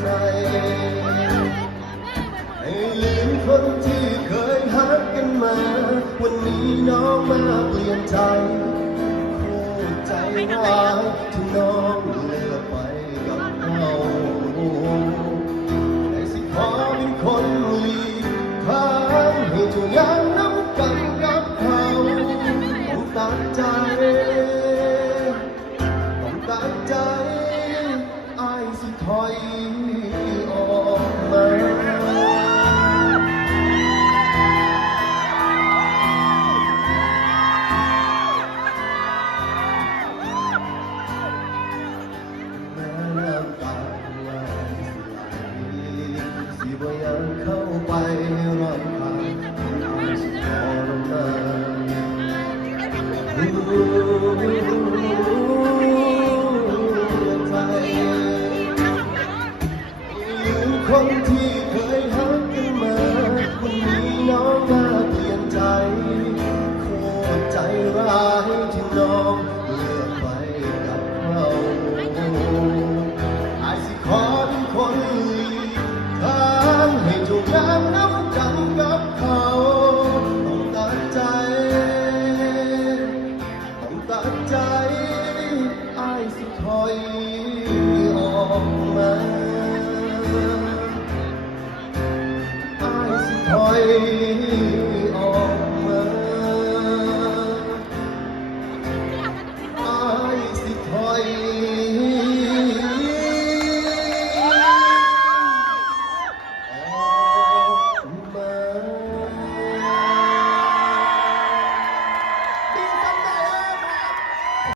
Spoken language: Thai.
ใจให้ลืมคนที่เคยฮักกันมาวันนี้น้องมาเปลี่ยนใจโคตรใจร้ายที่น้องเลือกไปกับเขาแต่สิขอเป็นคนหลีกทางให้เจ้ายังน้ำกันกับเขาต้องตัดใจตั้งใจอ้ายสิถอยออกมาแม้น้ำตาไหลสิบ่ยังเข้าไปรอดผ่านอ้ายสิขอลงมาคนที่เคยฮักกันมาวันนี้น้องมาเปลี่ยนใจโคตรใจร้ายที่น้